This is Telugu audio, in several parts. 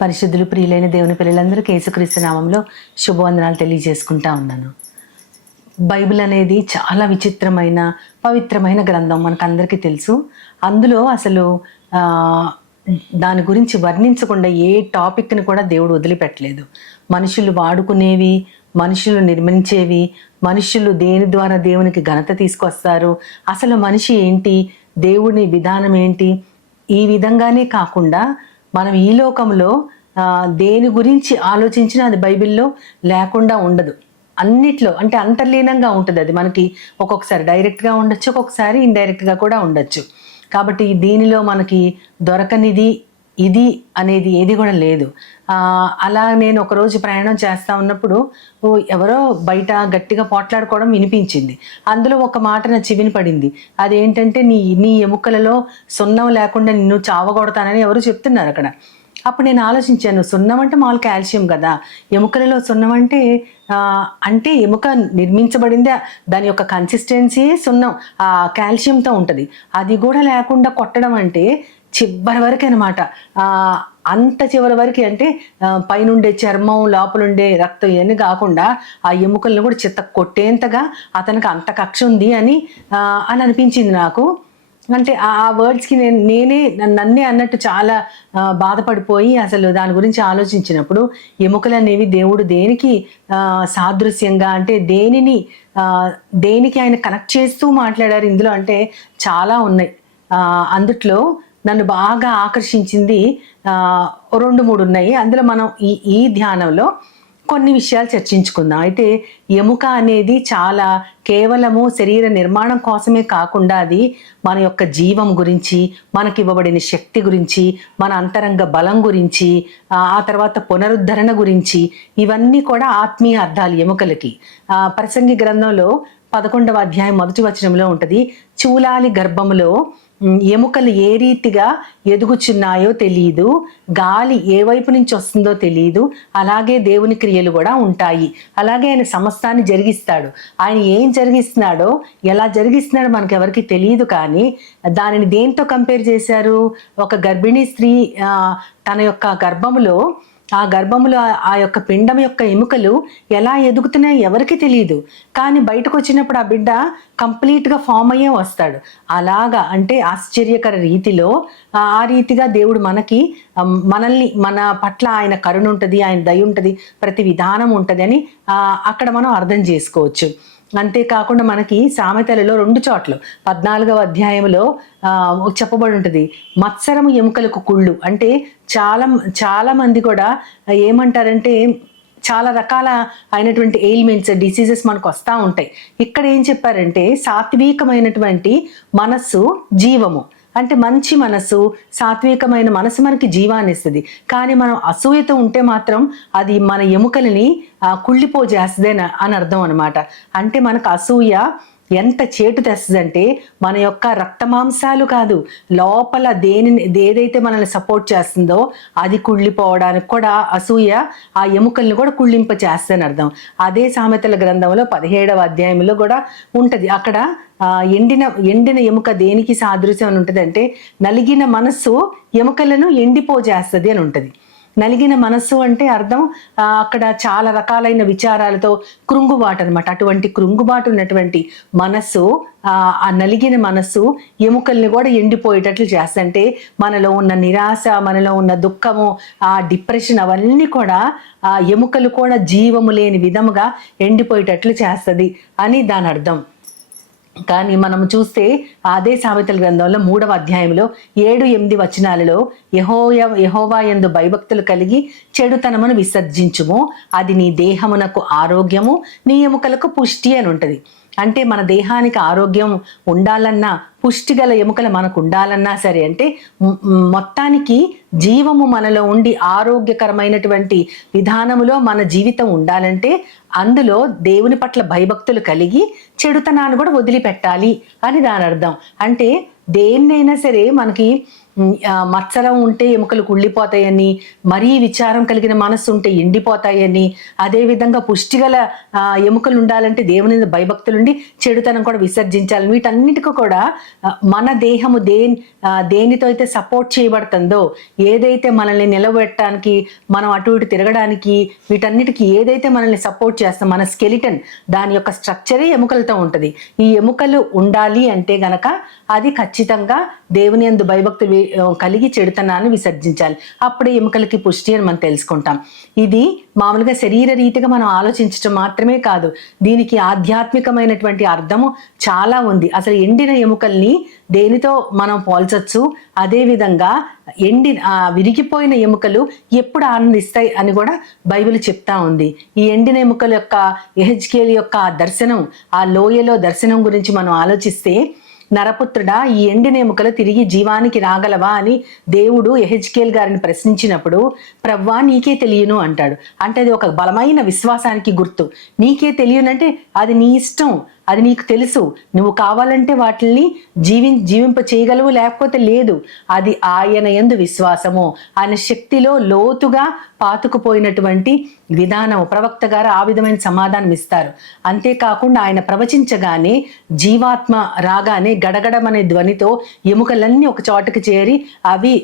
పరిశుద్ధులు ప్రియులైన దేవుని పిల్లలందరికీ యేసుక్రీస్తు నామంలో శుభవందనాలు తెలియజేసుకుంటా ఉన్నాను. బైబిల్ అనేది చాలా విచిత్రమైన పవిత్రమైన గ్రంథం, మనకందరికీ తెలుసు. అందులో అసలు దాని గురించి వర్ణించకుండా ఏ టాపిక్ని కూడా దేవుడు వదిలిపెట్టలేదు. మనుషులు వాడుకునేవి, మనుషులు నిర్మించేవి, మనుషులు దేని ద్వారా దేవునికి ఘనత తీసుకొస్తారు, అసలు మనిషి ఏంటి, దేవుని విధానం ఏంటి, ఈ విధంగానే కాకుండా మనం ఈ లోకంలో దేని గురించి ఆలోచించినా అది బైబిల్లో లేకుండా ఉండదు. అన్నిట్లో అంటే అంతర్లీనంగా ఉంటుంది. అది మనకి ఒక్కొక్కసారి డైరెక్ట్గా ఉండొచ్చు, ఒక్కొక్కసారి ఇండైరెక్ట్గా కూడా ఉండొచ్చు. కాబట్టి దీనిలో మనకి దొరకనిది ఇది అనేది ఏది కూడా లేదు. అలా నేను ఒకరోజు ప్రయాణం చేస్తూ ఉన్నప్పుడు ఎవరో బయట గట్టిగా పోట్లాడుకోవడం వినిపించింది. అందులో ఒక మాట నా చెవిని పడింది. అదేంటంటే నీ ఎముకలలో సున్నం లేకుండా నిన్ను చావగొడతానని ఎవరు చెప్తున్నారు అక్కడ. అప్పుడు నేను ఆలోచించాను, సున్నం అంటే మామూలు కాల్షియం కదా, ఎముకలలో సున్నం అంటే అంటే ఎముక నిర్మించబడిందే, దాని యొక్క కన్సిస్టెన్సీ సున్నం కాల్షియంతో ఉంటుంది. అది కూడా లేకుండా కొట్టడం అంటే చివరి వరకు అనమాట. అంత చివరి వరకు అంటే పైనుండే చర్మం, లోపలుండే రక్తం ఇవన్నీ కాకుండా ఆ ఎముకలను కూడా చిత్త కొట్టేంతగా అతనికి అంత కక్ష ఉంది అని అనిపించింది నాకు. అంటే ఆ వర్డ్స్కి నేనే నన్నే అన్నట్టు చాలా బాధపడిపోయి అసలు దాని గురించి ఆలోచించినప్పుడు ఎముకలు అనేవి దేవుడు దేనికి సాదృశ్యంగా అంటే దేనికి ఆయన కనెక్ట్ చేస్తూ మాట్లాడారు ఇందులో అంటే చాలా ఉన్నాయి. అందుట్లో నన్ను బాగా ఆకర్షించింది 2-3 ఉన్నాయి. అందులో మనం ఈ ధ్యానంలో కొన్ని విషయాలు చర్చించుకుందాం. అయితే ఎముక అనేది చాలా కేవలము శరీర నిర్మాణం కోసమే కాకుండా అది మన యొక్క జీవం గురించి, మనకి ఇవ్వబడిన శక్తి గురించి, మన అంతరంగ బలం గురించి, ఆ తర్వాత పునరుద్ధరణ గురించి, ఇవన్నీ కూడా ఆత్మీయ అర్థాలు ఎముకలకి. ప్రసంగి గ్రంథంలో 11వ అధ్యాయం 1వ వచనంలో ఉంటుంది, చూలాలి గర్భములో ఎముకలు ఏ రీతిగా ఎదుగుచున్నాయో తెలియదు, గాలి ఏ వైపు నుంచి వస్తుందో తెలియదు, అలాగే దేవుని క్రియలు కూడా ఉంటాయి. అలాగే ఆయన సమస్తాన్ని జరిగిస్తాడు. ఆయన ఏం జరిగిస్తున్నాడో, ఎలా జరిగిస్తున్నాడో మనకు ఎవరికి తెలియదు. కానీ దానిని దేంతో కంపేర్ చేశారు? ఒక గర్భిణీ స్త్రీ తన యొక్క గర్భములో ఆ యొక్క పిండం యొక్క ఎముకలు ఎలా ఎదుగుతున్నాయో ఎవరికి తెలియదు. కానీ బయటకు వచ్చినప్పుడు ఆ బిడ్డ కంప్లీట్గా ఫామ్ అయ్యే వస్తాడు. అలాగా అంటే ఆశ్చర్యకర రీతిలో ఆ రీతిగా దేవుడు మనల్ని మన పట్ల ఆయన కరుణ ఉంటుంది, ఆయన దయ ఉంటుంది, ప్రతి విధానం ఉంటుంది అని అక్కడ మనం అర్థం చేసుకోవచ్చు. అంతేకాకుండా మనకి సామెతలలో 2 చోట్ల 14వ అధ్యాయంలో చెప్పబడి ఉంటుంది, మత్సరము ఎముకలకు కుళ్ళు. అంటే చాలా మంది కూడా ఏమంటారంటే చాలా రకాల అయినటువంటి ఎయిల్మెంట్స్, డిసీజెస్ మనకు వస్తూ ఉంటాయి. ఇక్కడ ఏం చెప్పారంటే సాత్వికమైనటువంటి మనస్సు జీవము. అంటే మంచి మనసు, సాత్వికమైన మనసు మనకి జీవాన్ని ఇస్తుంది. కానీ మనం అసూయతో ఉంటే మాత్రం అది మన ఎముకలని కుళ్ళిపోజేస్తుంది అని అర్థం అనమాట. అంటే మనకు అసూయ ఎంత చేటు తెస్తుందంటే మన యొక్క రక్త మాంసాలు కాదు, లోపల ఏదైతే మనల్ని సపోర్ట్ చేస్తుందో అది కుళ్ళిపోవడానికి కూడా అసూయ ఆ ఎముకల్ని కూడా కుళ్ళింప చేస్తుందని అర్థం. అదే సామెతల గ్రంథంలో 17వ అధ్యాయంలో కూడా ఉంటుంది. అక్కడ ఎండిన ఎముక దేనికి సాదృశ్యం అని ఉంటుంది అంటే నలిగిన మనస్సు ఎముకలను ఎండిపోజేస్తుంది అని ఉంటుంది. నలిగిన మనస్సు అంటే అర్థం అక్కడ చాలా రకాలైన విచారాలతో కృంగుబాటు అనమాట. అటువంటి కృంగుబాటు ఉన్నటువంటి మనస్సు, ఆ నలిగిన మనస్సు ఎముకల్ని కూడా ఎండిపోయేటట్లు చేస్తుంటే మనలో ఉన్న నిరాశ, మనలో ఉన్న దుఃఖము, ఆ డిప్రెషన్ అవన్నీ కూడా ఆ ఎముకలు కూడా జీవము లేని విధముగా ఎండిపోయేటట్లు చేస్తుంది అని దాని అర్థం. కానీ మనం చూస్తే అదే సామెతల గ్రంథంలో 3వ అధ్యాయంలో 7-8 వచనాలలో యెహోవా యందు భయభక్తులు కలిగి చెడుతనమును విసర్జించుము, అది నీ దేహమునకు ఆరోగ్యము, నీ ఎముకలకు పుష్టి అని ఉంటుంది. అంటే మన దేహానికి ఆరోగ్యం ఉండాలన్నా, పుష్టిగల ఎముకలు మనకు ఉండాలన్నా సరే, అంటే మొత్తానికి జీవము మనలో ఉండి ఆరోగ్యకరమైనటువంటి విధానములో మన జీవితం ఉండాలంటే అందులో దేవుని పట్ల భయభక్తులు కలిగి చెడుతనాన్ని కూడా వదిలిపెట్టాలి అని దాని అర్థం. అంటే దేన్నైనా సరే మనకి మత్సరం ఉంటే ఎముకలు కుళ్ళిపోతాయని, మరీ విచారం కలిగిన మనస్సు ఉంటే ఎండిపోతాయని, అదేవిధంగా పుష్టిగల ఎముకలు ఉండాలంటే దేవుని మీద భయభక్తులుండి చెడుతనం కూడా విసర్జించాలి. వీటన్నిటికీ కూడా మన దేహము దేనితో అయితే సపోర్ట్ చేయబడుతుందో, ఏదైతే మనల్ని నిలబెట్టడానికి, మనం అటు ఇటు తిరగడానికి, వీటన్నిటికీ ఏదైతే మనల్ని సపోర్ట్ చేస్తాం, మన స్కెలిటన్ దాని యొక్క స్ట్రక్చరే ఎముకలతో ఉంటుంది. ఈ ఎముకలు ఉండాలి అంటే గనక అది ఖచ్చితంగా దేవుని యందు భయభక్తులు కలిగి చెడుతనాన్ని విసర్జించాలి. అప్పుడే ఎముకలకి పుష్టి అని మనం తెలుసుకుంటాం. ఇది మామూలుగా శరీర రీతిగా మనం ఆలోచించడం మాత్రమే కాదు, దీనికి ఆధ్యాత్మికమైనటువంటి అర్థము చాలా ఉంది. అసలు ఎండిన ఎముకల్ని దేనితో మనం పోల్చొచ్చు, అదేవిధంగా విరిగిపోయిన ఎముకలు ఎప్పుడు ఆనందిస్తాయి అని కూడా బైబిల్ చెప్తా ఉంది. ఈ ఎండిన ఎముకల యొక్క యెహెజ్కేలు యొక్క దర్శనం, ఆ లోయలో దర్శనం గురించి మనం ఆలోచిస్తే, నరపుత్రుడా, ఈ ఎండిన ఎముకలు తిరిగి జీవానికి రాగలవా అని దేవుడు యెహెజ్కేలు గారిని ప్రశ్నించినప్పుడు, ప్రవ్వా నీకే తెలియను అంటాడు. అంటే అది ఒక బలమైన విశ్వాసానికి గుర్తు. నీకే తెలియనంటే అది నీ ఇష్టం, అది నీకు తెలుసు, నువ్వు కావాలంటే వాటిని జీవింప చేయగలవు, లేకపోతే లేదు. అది ఆయన యందు విశ్వాసము, ఆయన శక్తిలో లోతుగా పాతుకుపోయినటువంటి విధానం. ప్రవక్త గారు ఆ విధమైన సమాధానం ఇస్తారు. అంతేకాకుండా ఆయన ప్రవచించగానే జీవాత్మ రాగానే గడగడమనే ధ్వనితో ఎముకలన్నీ ఒక చోటకి చేరి అవి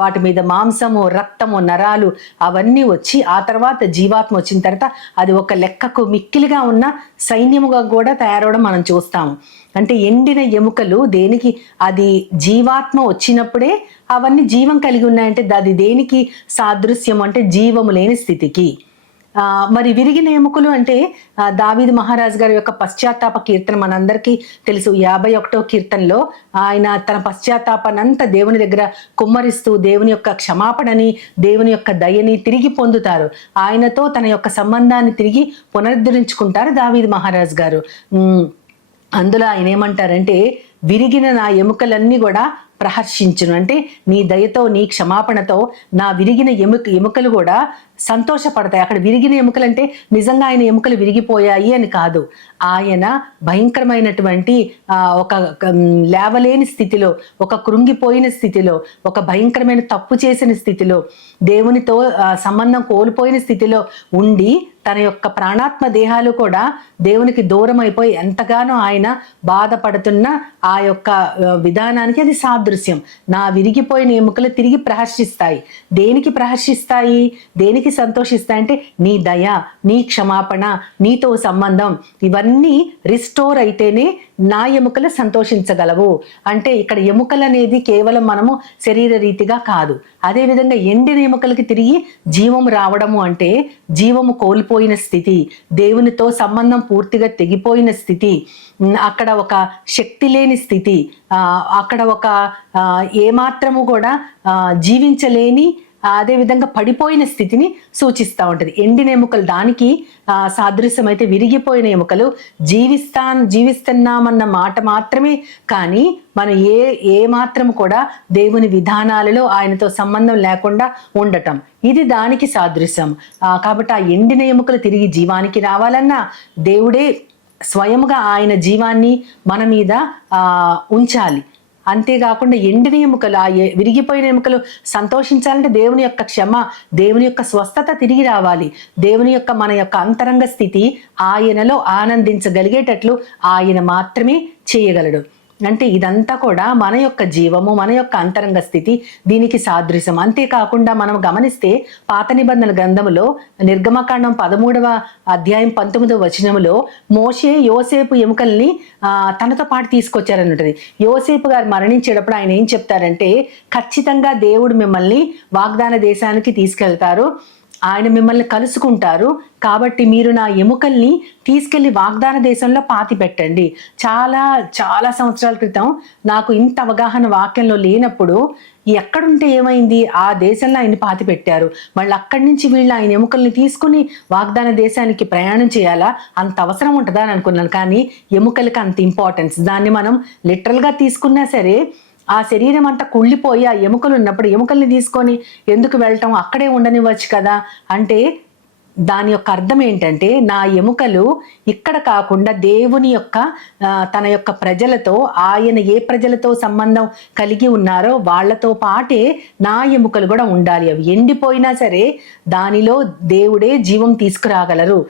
వాటి మీద మాంసము, రక్తము, నరాలు అవన్నీ వచ్చి, ఆ తర్వాత జీవాత్మ వచ్చిన తర్వాత అది ఒక లెక్కకు మిక్కిలిగా ఉన్న సైన్యముగా కూడా తయారవడం మనం చూస్తాము. అంటే ఎండిన ఎముకలు దేనికి, అది జీవాత్మ వచ్చినప్పుడే అవన్నీ జీవం కలిగి ఉన్నాయంటే అది దేనికి సాదృశ్యం అంటే జీవము లేని స్థితికి. మరి విరిగిన ఎముకలు అంటే దావీదు మహారాజు గారి యొక్క పశ్చాత్తాప కీర్తన మనందరికీ తెలుసు. 51వ కీర్తనలో ఆయన తన పశ్చాత్తాపానంతా దేవుని దగ్గర కుమ్మరిస్తూ దేవుని యొక్క క్షమాపణని, దేవుని యొక్క దయని తిరిగి పొందుతారు. ఆయనతో తన యొక్క సంబంధాన్ని తిరిగి పునరుద్ధరించుకుంటారు దావీదు మహారాజు గారు. అందులో ఆయన ఏమంటారంటే, విరిగిన నా ఎముకలన్నీ కూడా ప్రహర్షించును. అంటే నీ దయతో, నీ క్షమాపణతో నా విరిగిన ఎముకలు కూడా సంతోషపడతాయి. అక్కడ విరిగిన ఎముకలు అంటే నిజంగా ఆయన ఎముకలు విరిగిపోయాయి అని కాదు, ఆయన భయంకరమైనటువంటి ఒక లేవలేని స్థితిలో, ఒక కృంగిపోయిన స్థితిలో, ఒక భయంకరమైన తప్పు చేసిన స్థితిలో, దేవునితో సంబంధం కోల్పోయిన స్థితిలో ఉండి తన యొక్క ప్రాణాత్మ దేహాలు కూడా దేవునికి దూరం అయిపోయి ఎంతగానో ఆయన బాధపడుతున్న ఆ యొక్క విధానానికి అది సాదృశ్యం. నా విరిగిపోయిన ఎముకలు తిరిగి ప్రహర్షిస్తాయి. దేనికి ప్రహర్షిస్తాయి, దేనికి సంతోషిస్తాయంటే నీ దయ, నీ క్షమాపణ, నీతో సంబంధం, ఇవన్నీ రిస్టోర్ అయితేనే నా ఎముకలు సంతోషించగలవు. అంటే ఇక్కడ ఎముకలు అనేది కేవలం మనము శరీర రీతిగా కాదు. అదేవిధంగా ఎండిన ఎముకలకి తిరిగి జీవము రావడము అంటే జీవము కోల్పోయిన స్థితి, దేవునితో సంబంధం పూర్తిగా తెగిపోయిన స్థితి, అక్కడ ఒక శక్తి లేని స్థితి, అక్కడ ఒక ఏమాత్రము కూడా జీవించలేని, అదేవిధంగా పడిపోయిన స్థితిని సూచిస్తూ ఉంటుంది. ఎండిన ఎముకలు దానికి సాదృశ్యం అయితే, విరిగిపోయిన ఎముకలు జీవిస్తున్నామన్న మాట మాత్రమే, కానీ మనం ఏ మాత్రం కూడా దేవుని విధానాలలో ఆయనతో సంబంధం లేకుండా ఉండటం, ఇది దానికి సాదృశ్యం. కాబట్టి ఆ ఎండిన ఎముకలు తిరిగి జీవానికి రావాలన్నా దేవుడే స్వయముగా ఆయన జీవాన్ని మన మీద ఉంచాలి. అంతేకాకుండా ఎండిన ఎముకలు, ఆ విరిగిపోయిన ఎముకలు సంతోషించాలంటే దేవుని యొక్క క్షమ, దేవుని యొక్క స్వస్థత తిరిగి రావాలి. దేవుని యొక్క మన యొక్క అంతరంగ స్థితి ఆయనలో ఆనందించగలిగేటట్లు ఆయన మాత్రమే చేయగలడు. అంటే ఇదంతా కూడా మన యొక్క జీవము, మన యొక్క అంతరంగ స్థితి, దీనికి సాదృశ్యం. అంతేకాకుండా మనం గమనిస్తే పాత నిబంధనల గ్రంథములో నిర్గమకాండం 13వ అధ్యాయం 19వ వచనములో మోషే యోసేపు ఎముకల్ని తనతో పాటు తీసుకొచ్చారని ఉంటుంది. యోసేపు గారు మరణించేటప్పుడు ఆయన ఏం చెప్తారంటే, ఖచ్చితంగా దేవుడు మిమ్మల్ని వాగ్దాన దేశానికి తీసుకెళ్తారు, ఆయన మిమ్మల్ని కలుసుకుంటారు, కాబట్టి మీరు నా ఎముకల్ని తీసుకెళ్లి వాగ్దాన దేశంలో పాతి పెట్టండి. చాలా చాలా సంవత్సరాల క్రితం నాకు ఇంత అవగాహన వాక్యంలో లేనప్పుడు, ఎక్కడుంటే ఏమైంది, ఆ దేశంలో ఆయన పాతి పెట్టారు, మళ్ళీ అక్కడి నుంచి వీళ్ళు ఆయన ఎముకల్ని తీసుకుని వాగ్దాన దేశానికి ప్రయాణం చేయాలా, అంత అవసరం ఉంటుందా అని అనుకున్నాను. కానీ ఎముకలకి అంత ఇంపార్టెన్స్, దాన్ని మనం లిటరల్గా తీసుకున్నా సరే ఆ శరీరం అంతా కుళ్ళిపోయి ఆ ఎముకలు ఉన్నప్పుడు ఎముకల్ని తీసుకొని ఎందుకు వెళ్ళటం, అక్కడే ఉండనివ్వచ్చు కదా. అంటే దాని యొక్క అర్థం ఏంటంటే నా ఎముకలు ఇక్కడ కాకుండా దేవుని యొక్క తన యొక్క ప్రజలతో, ఆయన ఏ ప్రజలతో సంబంధం కలిగి ఉన్నారో వాళ్లతో పాటే నా ఎముకలు కూడా ఉండాలి. అవి ఎండిపోయినా సరే దానిలో దేవుడే జీవం తీసుకురాగలరు.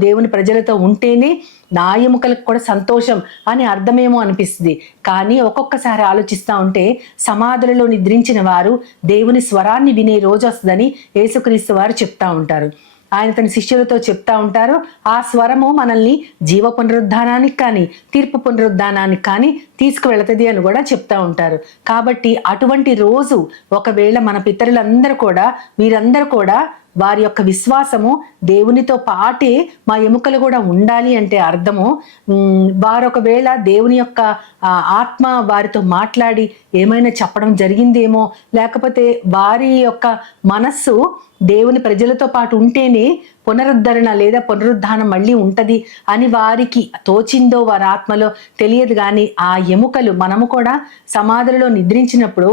దేవుని ప్రజలతో ఉంటేనే నా ఎముకలకు కూడా సంతోషం అని అర్థమేమో అనిపిస్తుంది. కానీ ఒక్కొక్కసారి ఆలోచిస్తూ ఉంటే సమాధులలో నిద్రించిన వారు దేవుని స్వరాన్ని వినే రోజు వస్తుందని యేసుక్రీస్తు వారు చెప్తా ఉంటారు. ఆయన తన శిష్యులతో చెప్తా ఉంటారు, ఆ స్వరము మనల్ని జీవ పునరుద్ధానానికి కానీ తీర్పు పునరుద్ధానానికి కానీ తీసుకువెళుతుంది అని కూడా చెప్తా ఉంటారు. కాబట్టి అటువంటి రోజు ఒకవేళ మన పితరులందరూ కూడా, వీరందరూ కూడా వారి యొక్క విశ్వాసము దేవునితో పాటే మా ఎముకలు కూడా ఉండాలి అంటే అర్థము, వారు ఒకవేళ దేవుని యొక్క ఆత్మ వారితో మాట్లాడి ఏమైనా చెప్పడం జరిగిందేమో, లేకపోతే వారి యొక్క మనస్సు దేవుని ప్రజలతో పాటు ఉంటేనే పునరుద్ధరణ లేదా పునరుద్ధానం మళ్ళీ ఉంటది అని వారికి తోచిందో వారి ఆత్మలో తెలియదు. కానీ ఆ ఎముకలు, మనము కూడా సమాధులలో నిద్రించినప్పుడు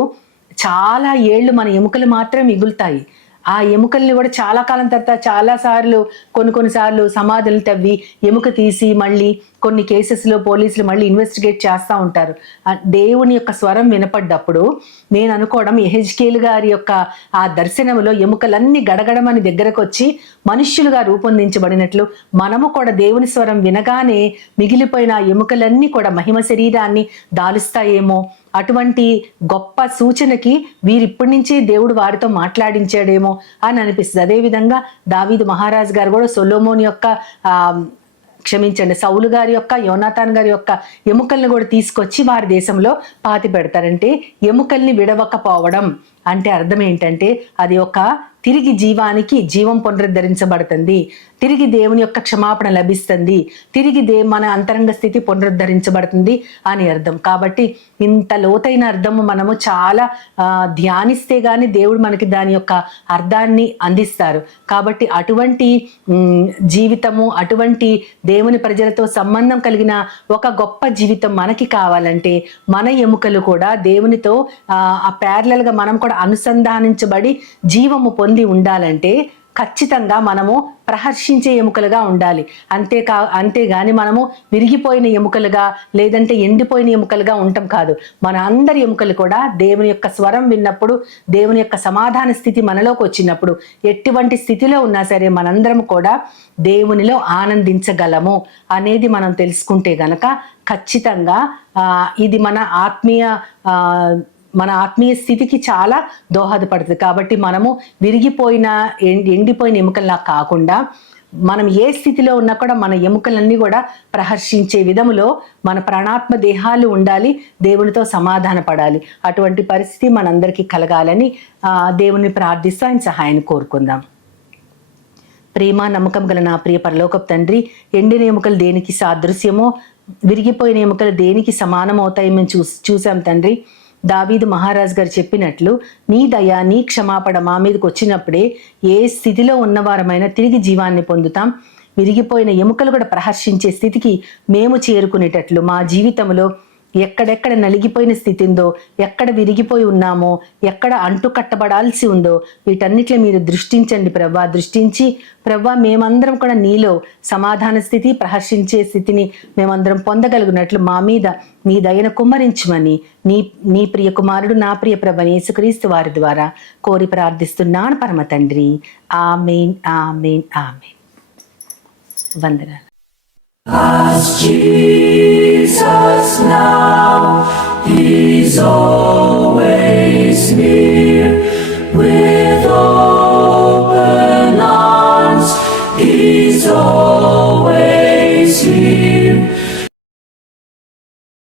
చాలా ఏళ్ళు మన ఎముకలు మాత్రమే మిగులుతాయి. ఆ ఎముకల్ని కూడా చాలా కాలం తర్వాత చాలాసార్లు కొన్నిసార్లు సమాధులు తవ్వి ఎముక తీసి మళ్ళీ కొన్ని కేసెస్లో పోలీసులు మళ్ళీ ఇన్వెస్టిగేట్ చేస్తూ ఉంటారు. దేవుని యొక్క స్వరం వినపడ్డప్పుడు నేను అనుకోవడం యెహెజ్కేలు గారి యొక్క ఆ దర్శనంలో ఎముకలన్నీ గడగడమని దగ్గరకు వచ్చి మనుష్యులుగా రూపొందించబడినట్లు మనము కూడా దేవుని స్వరం వినగానే మిగిలిపోయిన ఎముకలన్నీ కూడా మహిమ శరీరాన్ని దాలుస్తాయేమో, అటువంటి గొప్ప సూచనకి వీరిప్పటి నుంచే దేవుడు వారితో మాట్లాడించాడేమో అని అనిపిస్తుంది. అదేవిధంగా దావీదు మహారాజు గారు కూడా సొలొమోను యొక్క సౌలు గారి యొక్క, యోనాతాన్ గారి యొక్క ఎముకల్ని కూడా తీసుకొచ్చి వారి దేశంలో పాతి పెడతారంటే ఎముకల్ని విడవకపోవడం అంటే అర్థం ఏంటంటే అది ఒక తిరిగి జీవానికి జీవం పునరుద్ధరించబడుతుంది, తిరిగి దేవుని యొక్క క్షమాపణ లభిస్తుంది, తిరిగి మన అంతరంగ స్థితి పునరుద్ధరించబడుతుంది అని అర్థం. కాబట్టి ఇంత లోతైన అర్థము మనము చాలా ధ్యానిస్తే గాని దేవుడు మనకి దాని యొక్క అర్థాన్ని అందిస్తారు. కాబట్టి అటువంటి జీవితము, అటువంటి దేవుని ప్రజలతో సంబంధం కలిగిన ఒక గొప్ప జీవితం మనకి కావాలంటే మన ఎముకలు కూడా దేవునితో ప్యారలల్గా మనం కూడా అనుసంధానించబడి జీవము పొంది ఉండాలంటే ఖచ్చితంగా మనము ప్రహర్షించే ఎముకలుగా ఉండాలి. అంతేగాని మనము విరిగిపోయిన ఎముకలుగా లేదంటే ఎండిపోయిన ఎముకలుగా ఉండటం కాదు. మన అందరి ఎముకలు కూడా దేవుని యొక్క స్వరం విన్నప్పుడు, దేవుని యొక్క సమాధాన స్థితి మనలోకి వచ్చినప్పుడు, ఎటువంటి స్థితిలో ఉన్నా సరే మనందరం కూడా దేవునిలో ఆనందించగలము అనేది మనం తెలుసుకుంటే గనక ఖచ్చితంగా ఇది మన ఆత్మీయ స్థితికి చాలా దోహదపడుతుంది. కాబట్టి మనము విరిగిపోయిన ఎండిపోయిన ఎముకల్లా కాకుండా మనం ఏ స్థితిలో ఉన్నా కూడా మన ఎముకలన్నీ కూడా ప్రహర్షించే విధములో మన ప్రాణాత్మ దేహాలు ఉండాలి, దేవునితో సమాధాన పడాలి. అటువంటి పరిస్థితి మనందరికీ కలగాలని దేవుని ప్రార్థిస్తూ ఆయన సహాయాన్ని కోరుకుందాం. ప్రేమ నమ్మకం గల నా ప్రియ పరలోకపు తండ్రి, ఎండిన ఎముకలు దేనికి సాదృశ్యమో, విరిగిపోయిన ఎముకలు దేనికి సమానమవుతాయి మేము చూసాం తండ్రి. దావీదు మహారాజు గారు చెప్పినట్లు నీ దయ, నీ క్షమాపణ మా మీదకి వచ్చినప్పుడే ఏ స్థితిలో ఉన్నవారమైనా తిరిగి జీవాన్ని పొందుతాం. విరిగిపోయిన ఎముకలు కూడా ప్రహర్షించే స్థితికి మేము చేరుకునేటట్లు మా జీవితంలో ఎక్కడెక్కడ నలిగిపోయిన స్థితి ఉందో, ఎక్కడ విరిగిపోయి ఉన్నామో, ఎక్కడ అంటు కట్టబడాల్సి ఉందో వీటన్నిటిలో మీరు దృష్టించండి ప్రభా. దృష్టించి ప్రభా మేమందరం కూడా నీలో సమాధాన స్థితి, ప్రహర్షించే స్థితిని మేమందరం పొందగలిగినట్లు మా మీద నీ దయను కుమ్మరించమని నీ ప్రియ కుమారుడు నా ప్రియ ప్రభు యేసుక్రీస్తు వారి ద్వారా కోరి ప్రార్థిస్తున్నాను పరమ తండ్రి. ఆమేన్, ఆమేన్, ఆమేన్. వందనాలు. As Jesus now, He's always near. With open arms, He's always here.